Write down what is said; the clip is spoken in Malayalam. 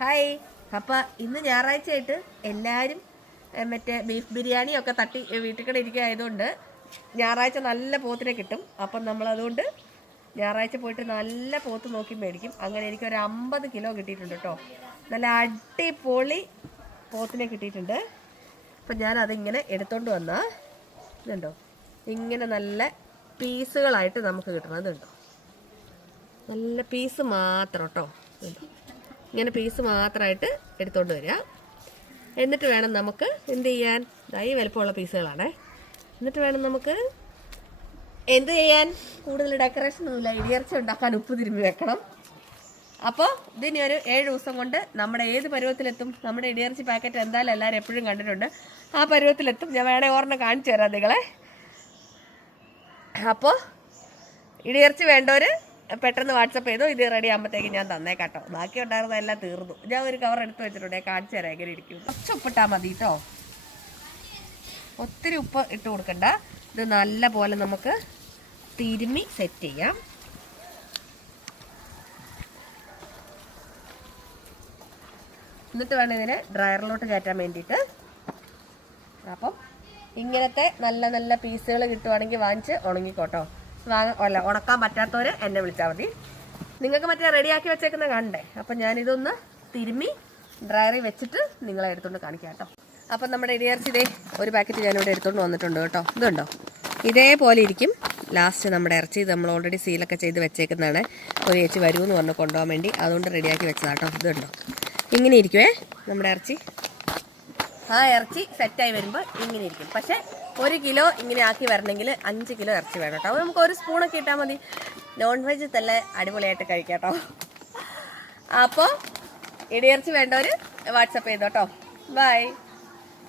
ഹായ്. അപ്പം ഇന്ന് ഞായറാഴ്ചയായിട്ട് എല്ലാവരും മറ്റേ ബീഫ് ബിരിയാണിയൊക്കെ തട്ടി വീട്ടിൽ കൂടെ ഇരിക്കുക ആയതുകൊണ്ട് ഞായറാഴ്ച നല്ല പോത്തിനെ കിട്ടും. അപ്പം നമ്മളതുകൊണ്ട് ഞായറാഴ്ച പോയിട്ട് നല്ല പോത്ത് നോക്കി മേടിക്കും. അങ്ങനെ എനിക്കൊരു 50 കിലോ കിട്ടിയിട്ടുണ്ട് കേട്ടോ. നല്ല അടിപൊളി പോത്തിനെ കിട്ടിയിട്ടുണ്ട്. അപ്പം ഞാനതിങ്ങനെ എടുത്തോണ്ട് വന്നാൽ ഇതുണ്ടോ, ഇങ്ങനെ നല്ല പീസുകളായിട്ട് നമുക്ക് കിട്ടണം. അതുണ്ടോ, നല്ല പീസ് മാത്രം കേട്ടോ. ഇങ്ങനെ പീസ് മാത്രമായിട്ട് എടുത്തോണ്ട് വരിക. എന്നിട്ട് വേണം നമുക്ക് എന്ത് ചെയ്യാൻ, ഈ വലുപ്പമുള്ള പീസുകളാണേ. എന്നിട്ട് വേണം നമുക്ക് എന്ത് ചെയ്യാൻ, കൂടുതൽ ഡെക്കറേഷനൊന്നുമില്ല, ഇടിയിറച്ചി ഉണ്ടാക്കാൻ ഉപ്പ് തിരുമ്പി വെക്കണം. അപ്പോൾ ഇതിനി ഒരു 7 ദിവസം കൊണ്ട് നമ്മുടെ ഏത് പരുവത്തിലെത്തും, നമ്മുടെ ഇടിയിറച്ചി പാക്കറ്റ് എന്തായാലും എല്ലാവരും എപ്പോഴും കണ്ടിട്ടുണ്ട്, ആ പരുവത്തിലെത്തും. ഞാൻ വേണേൽ ഓർമ്മ കാണിച്ചു തരാം നിങ്ങളെ. അപ്പോൾ ഇടിയിറച്ചി വേണ്ടവർ പെട്ടെന്ന് വാട്സപ്പ് ചെയ്തു, ഇത് റെഡി ആകുമ്പോഴത്തേക്ക് ഞാൻ തന്നേക്കാട്ടോ. ബാക്കി ഉണ്ടായിരുന്ന എല്ലാം തീർന്നു. ഞാൻ ഒരു കവർ എടുത്ത് വെച്ചിട്ടുണ്ട്, കാണിച്ചു തരാം എങ്ങനെ ഇരിക്കും. കുറച്ച് ഉപ്പിട്ടാൽ മതി കേട്ടോ, ഒത്തിരി ഉപ്പ് ഇട്ട് കൊടുക്കണ്ട. ഇത് നല്ല പോലെ നമുക്ക് തിരുമ്മി സെറ്റ് ചെയ്യാം. എന്നിട്ട് വേണം ഇതിനെ ഡ്രയറിലോട്ട് കയറ്റാൻ വേണ്ടിയിട്ട്. അപ്പം ഇങ്ങനത്തെ നല്ല നല്ല പീസുകൾ കിട്ടുവാണെങ്കിൽ വാങ്ങിച്ച് ഉണങ്ങിക്കോട്ടോ. ഉണക്കാൻ പറ്റാത്തവർ എന്നെ വിളിച്ചാൽ മതി. നിങ്ങൾക്ക് മറ്റേ റെഡിയാക്കി വെച്ചേക്കുന്ന കാണണ്ടേ. അപ്പം ഞാനിതൊന്ന് തിരുമ്മി ഡ്രയറിൽ വെച്ചിട്ട് നിങ്ങളെ എടുത്തുകൊണ്ട് കാണിക്കാം കേട്ടോ. അപ്പം നമ്മുടെ ഇടിയിറച്ചി ഇതേ ഒരു പാക്കറ്റ് ഞാനിവിടെ എടുത്തുകൊണ്ട് വന്നിട്ടുണ്ട് കേട്ടോ. ഇതുണ്ടോ, ഇതേപോലെ ഇരിക്കും ലാസ്റ്റ് നമ്മുടെ ഇറച്ചി. ഇത് നമ്മൾ ഓൾറെഡി സീലൊക്കെ ചെയ്ത് വെച്ചേക്കുന്നതാണ്. ഒരു ചേച്ചി വരുമെന്ന് പറഞ്ഞ് കൊണ്ടുപോകാൻ വേണ്ടി, അതുകൊണ്ട് റെഡിയാക്കി വെച്ചതാട്ടോ. ഇതുണ്ടോ, ഇങ്ങനെ ഇരിക്കുവേ നമ്മുടെ ഇറച്ചി. ആ ഇറച്ചി സെറ്റായി വരുമ്പോൾ ഇങ്ങനെ ഇരിക്കും. പക്ഷേ 1 കിലോ ഇങ്ങനെ ആക്കി വരണമെങ്കിൽ 5 കിലോ ഇറച്ചി വേണം കേട്ടോ. നമുക്ക് 1 സ്പൂണൊക്കെ ഇട്ടാൽ മതി. നോൺ വെജ് നല്ല അടിപൊളിയായിട്ട് കഴിക്കാം കേട്ടോ. അപ്പോൾ ഇടിയിറച്ചി വേണ്ടവർ വാട്സപ്പ് ചെയ്തോട്ടോ. ബൈ.